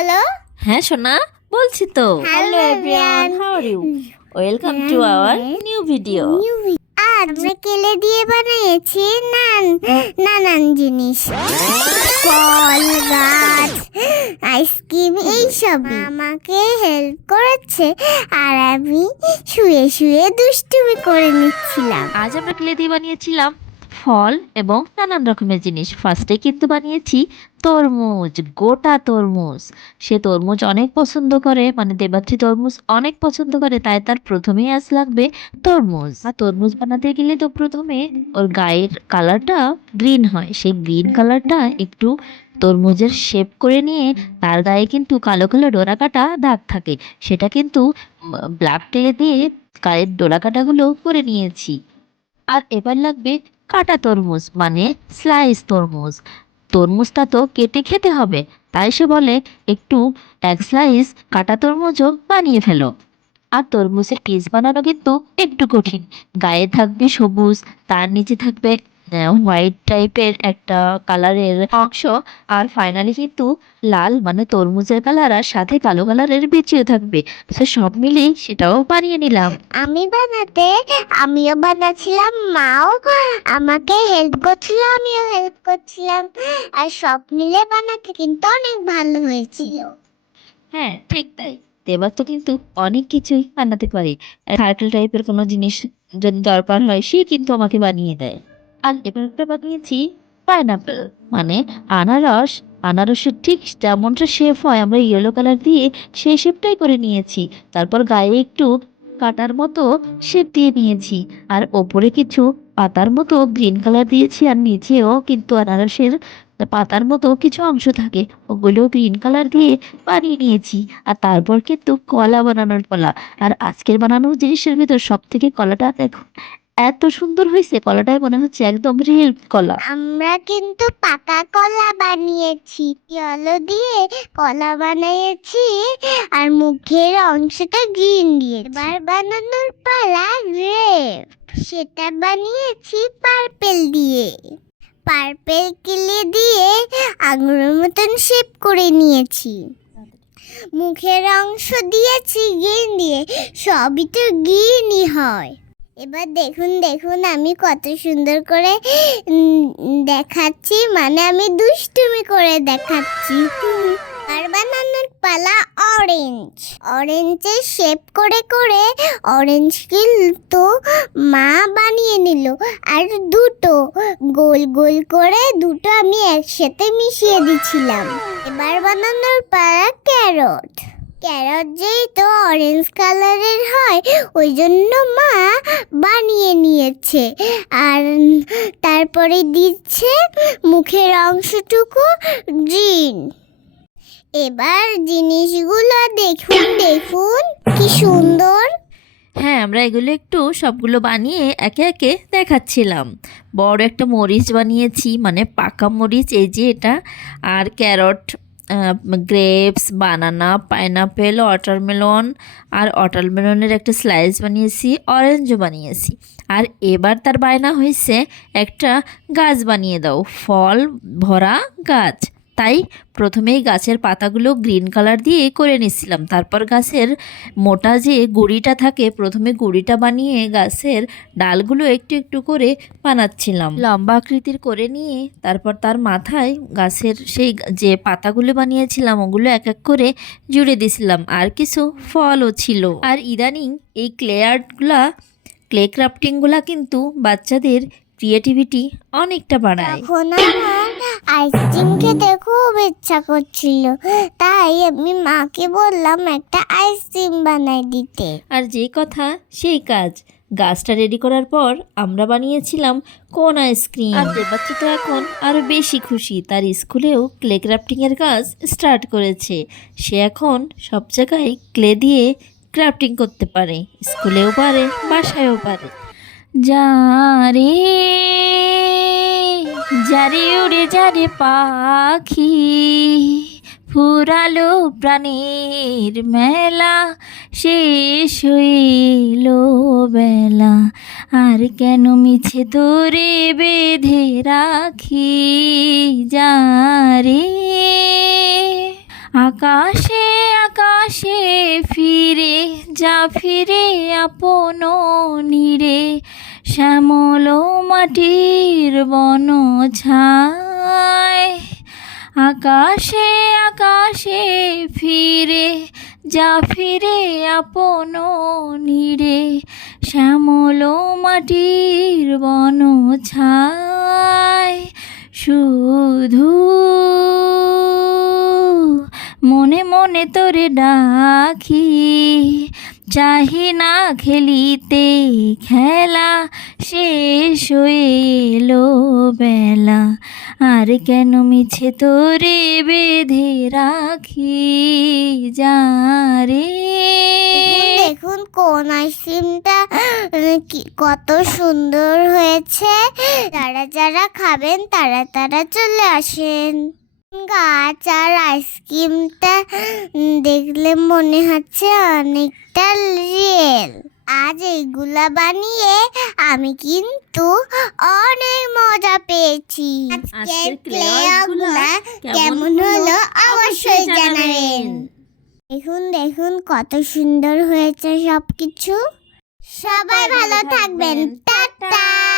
বলো। হ্যাঁ সোনা, বলছি তো। Hello everyone, how are you? Welcome to our new video. আজ আমরা কেলে দিয়ে বানিয়েছি নানান জিনিস, ফল গাছ, আইসক্রিম এইসব। আমাকে হেল্প করেছে আর আমি শুয়ে শুয়ে দুষ্টুমি করে নিচ্ছিলাম। আজ আমরা ক্লে দিয়ে বানিয়েছিলাম ফল এবং নানান রকমের জিনিস। ফার্স্টে কিন্তু বানিয়েছি তরমুজ, গোটা তরমুজ। সে তরমুজ অনেক পছন্দ করে, মানে দেবাত্রী তরমুজ অনেক পছন্দ করে, তাই তার প্রথমেই আজ লাগবে তরমুজ। আর তরমুজ বানাতে গেলে তো প্রথমে ওর গায়ের কালারটা গ্রিন হয়, সেই গ্রিন কালারটা একটু তরমুজের শেপ করে নিয়ে তার গায়ে কিন্তু কালো কালো ডোরা কাটা দাগ থাকে, সেটা কিন্তু ব্ল্যাক ক্লে দিয়ে গায়ের ডোরা কাটাগুলো করে নিয়েছি। আর এবার লাগবে কাটা তরমুজ, মানে স্লাইস তরমুজ। তরমুজটা তো কেটে খেতে হবে, তাই সে বলে একটু এক স্লাইস কাটা তরমুজও বানিয়ে ফেলো। আর তরমুজের পিস বানানো কিন্তু একটু কঠিন। গায়ে থাকবে সবুজ, তার নিচে থাকবে হোয়াইট টাইপের একটা কালারের অংশ, আর ফাইনালি কিন্তু লাল মানে তরমুজের কালার, আর সাথে কালো কালারের বিচিও থাকবে। তো সব মিলিয়ে সেটাও বানিয়ে নিলাম। আমিও বানাচ্ছিলাম, মাও আমাকে হেল্প করছিল, আমিও হেল্প করছিলাম, আর সব মিলে বানাতে কিন্তু অনেক ভালো হয়েছিল। হ্যাঁ ঠিক তাই, দেবার তো কিন্তু অনেক কিছুই বানাতে পারি। সার্কেল টাইপের কোনো জিনিস যদি দরকার হয় সে কিন্তু আমাকে বানিয়ে দেয়। আর এবার একটা বানিয়েছি পাইনাপেল, মানে আনারস। আনারসের ঠিক যেমনটা শেপ হয় আমরা ইয়েলো কালার দিয়ে সেই শেপটাই করে নিয়েছি। তারপর গায়ে একটু কাটার মতো শেপ দিয়ে নিয়েছি, আর ওপরে কিছু পাতার মতো গ্রিন কালার দিয়েছি, আর নিচেও কিন্তু আনারসের পাতার মতো কিছু অংশ থাকে, ওগুলো গ্রিন কালার দিয়ে বানিয়ে নিয়েছি। আর তারপর কিন্তু কলা বানানোর পালা। আর আজকের বানানো জিনিসের ভিতর সব থেকে কলাটা দেখো এত সুন্দর হয়েছে, কলাটায় মনে হচ্ছে একদম রিয়েল কলা। আমরা কিন্তু পাকা কলা বানিয়েছি, ইয়েলো দিয়ে কলা বানিয়েছি, আর মুখের অংশটা গ্রিন দিয়ে। এবার বানানোর পালা গ্রেপ, সেটা বানিয়েছি পার্পেল দিয়ে। পার্পেল কিলে দিয়ে আঙুরের মতন শেপ করে নিয়েছি। মুখের অংশ দিয়েছি গ্রিন দিয়ে, সবই তো গ্রিনই হয়। এবার দেখুন দেখুন আমি কত সুন্দর করে দেখাচ্ছি, মানে আমি দুষ্টুমি করে দেখাচ্ছি। আর বানানোর পালা অরেঞ্জ। অরেঞ্জের শেপ করে করে অরেঞ্জ কিন্তু মা বানিয়ে নিল, আর দুটো গোল গোল করে দুটো আমি একসাথে মিশিয়ে দিছিলাম। এবার বানানোর পালা ক্যারট। ক্যারট যেই তো অরেঞ্জ কালারের হয়, ওই জন্য মা বানিয়ে নিয়েছে, আর তারপরে দিচ্ছে মুখের অংশটুকু গ্রিন। এবার জিনিসগুলো দেখুন দেখুন কি সুন্দর। হ্যাঁ, আমরা এগুলো একটু সবগুলো বানিয়ে একে একে দেখাচ্ছিলাম। বড় একটা মরিচ বানিয়েছি, মানে পাকা মরিচ, এই যে এটা। আর ক্যারট, গ্রেপস, বানানা, পাইনাপেল, ওয়াটারমেলন, আর ওয়াটারমেলনের একটা স্লাইস বানিয়েছি, অরেঞ্জও বানিয়েছি। আর এবার তার বায়না হয়েছে একটা গাছ বানিয়ে দাও, ফল ভরা গাছ। তাই প্রথমেই গাছের পাতাগুলো গ্রিন কালার দিয়ে করে নিচ্ছিলাম, তারপর গাছের মোটা যে গুঁড়িটা থাকে প্রথমে গুঁড়িটা বানিয়ে গাছের ডালগুলো একটু একটু করে বানাচ্ছিলাম, লম্বা আকৃতির করে নিয়ে তারপর তার মাথায় গাছের সেই যে পাতাগুলো বানিয়েছিলাম ওগুলো এক এক করে জুড়ে দিছিলাম, আর কিছু ফলও ছিল। আর ইদানিং এই ক্লে ক্রাফটিংগুলা কিন্তু বাচ্চাদের ক্রিয়েটিভিটি অনেকটা বাড়ায়। এখন আমার আইসক্রিম খেতে খুব ইচ্ছা করছিল, তাই আমি মাকে বললাম একটা আইসক্রিম বানাই দিতে। আর যে কথা সেই কাজ, গাছটা রেডি করার পর আমরা বানিয়েছিলাম কোন আইসক্রিম। আর দেবাচ্চা তো এখন আরও বেশি খুশি, তার স্কুলেও ক্লে ক্রাফটিংয়ের কাজ স্টার্ট করেছে। সে এখন সব জায়গায় ক্লে দিয়ে ক্রাফটিং করতে পারে, স্কুলেও পারে বাসায়ও পারে। যারে যারে উড়ে যারে পাখি, ফুরালো প্রাণের মেলা, শেষ হইল বেলা, আর কেন মিছে তোরে বেঁধে রাখি। যারে আকাশে আকাশে ফিরে যা ফিরে আপন নীড়ে শ্যামল মাটির বন ছায় আকাশে আকাশে ফিরে যা ফিরে আপন নীড়ে শ্যামল মাটির বন ছায় শুধু মনে মনে তোরে ডাকি চাহি না খেলিতে খেলা শেষ হয়ে এলো বেলা আর কেন মিছে তোরে বেঁধে রাখি যারে দেখুন কোন আইসক্রিমটা কত সুন্দর হয়েছে। যারা যারা খাবেন তারা তারা চলে আসেন। গাছ আর আইসক্রিমটা দেখলে মনে হচ্ছে অনেকটা রিয়েল। আজ এইগুলা বানিয়ে আমি কিন্তু অনেক মজা পেয়েছি। আজকের ক্লেগুলা কেমন হলো অবশ্যই জানাবেন। দেখুন দেখুন কত সুন্দর হয়েছে সবকিছু। সবাই ভালো থাকবেন, টাটা।